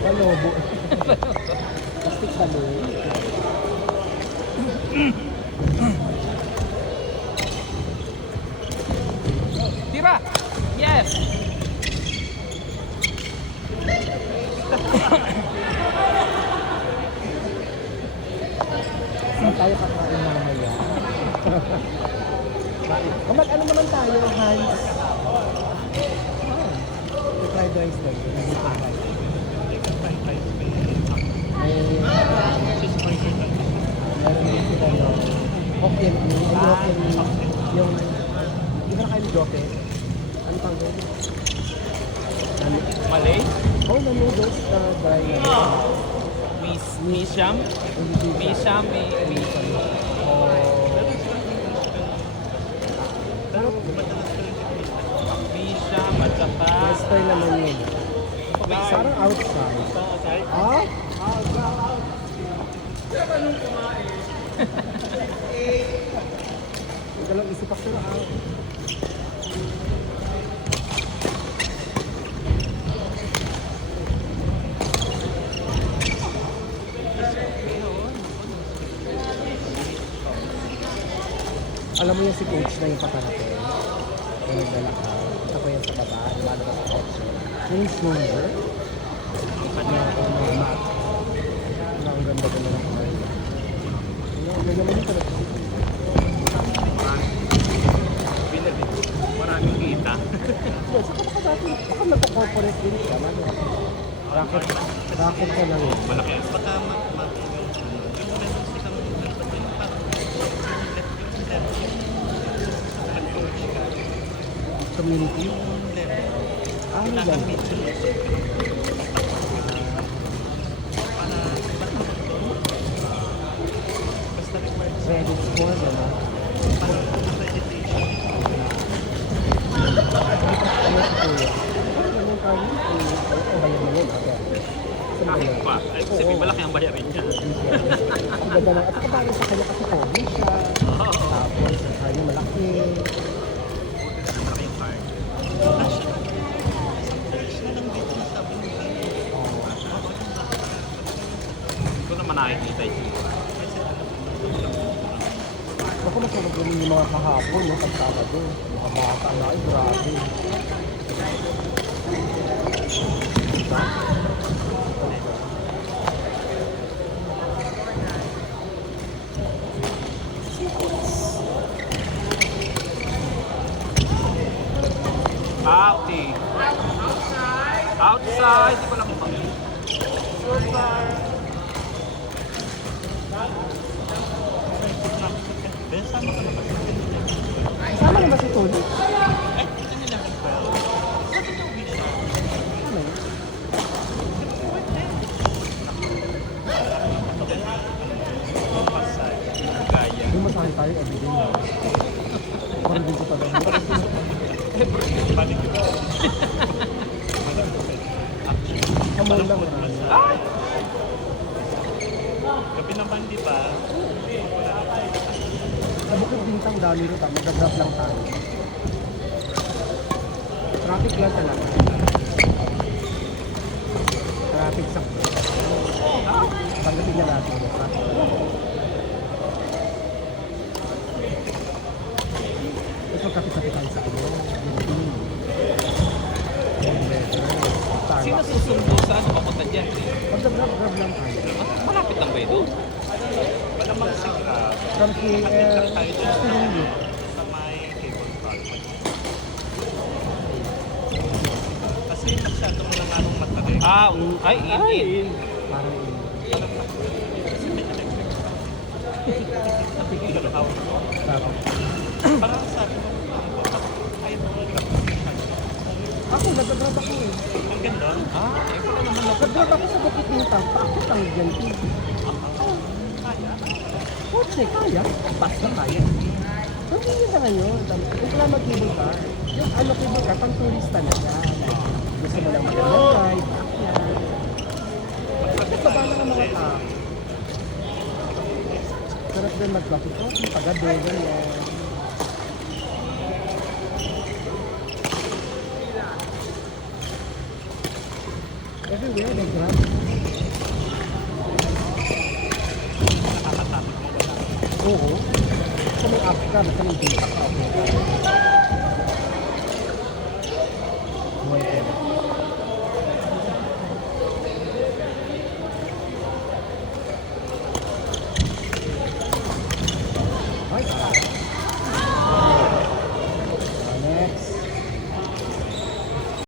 Balobo. Plastic balobo. Tira! Yes! Saan tayo kakain mamaya? Mag-ano naman tayo, Hans? Fried rice ba yun? Hindi pa rice. Meron din sila yung Hokkien, yung hindi ka nakain joke? Ano pang doon? Malay? Oh, the noodles na dry. Misham? Misham, Misham at saka... Western naman yun. Parang outside. Ah? Ikaw isip ako na alam mo yung si coach na yung patarating yung naglalakad ito ko yung sa baba lumalabas sa coach yung number na mat na ang ganda ganda ng kamay ang ganda naman yung talaga Maraming kita. saka dati baka nagpa-corporate din siya racket ka lang yun Malaki. community ano yan credit score ano Kasi malaki ang bayarin niya. Ang ganda lang. At saka bagay sa kanya kasi pogi siya. Tapos ang car niya malaki. Malaki yung card. Ito naman nakikita yun. Ako masarap din yung mga kahapon, no? Pag Sabado. Mga bata na, ay grabe. Outie. Outside. Hindi ko lang kung Sama na ba si Tony? Gaya. Yung masahin tayo, everyday na. Parang din ko talaga. Kamay lang marami. Gabi naman, di ba? Sa Bukid Bintang dami rin tayo, mag-grab lang tayo. Traffic lang talaga. Traffic sa pagdating na natin. Traffic talaga. Ito kapit-kapit tayo sa ano. Sino susundo saan? Papunta dyan. Pag-grab lang tayo. Malapit lang ba ito? Malamang sa From KL, tayo dyan. Sinunod. Sa may masyado mo lang anong matarik. Ah, ay, in. Parang yun. Tapos, Parang sabi mo, ayaw mo ako, nag-grab ako eh. ang ganda. Ah, eh, pala naman ako. Nag-grab ako sa Bukit Bintang. Paakit ang ganti. Kotse, kaya. Basta kaya. Pero hindi na ngayon. Kung wala mag-cable car, yung ano cable car, pang tourist talaga. Gusto mo lang magandang ride, paakyan. Nagkaba na ang mga tao. Sarap din mag-coffee-coffee, pagabi, ganyan. Everywhere they grab. Oo. Sa may app ka, basta may data ka, okay ka.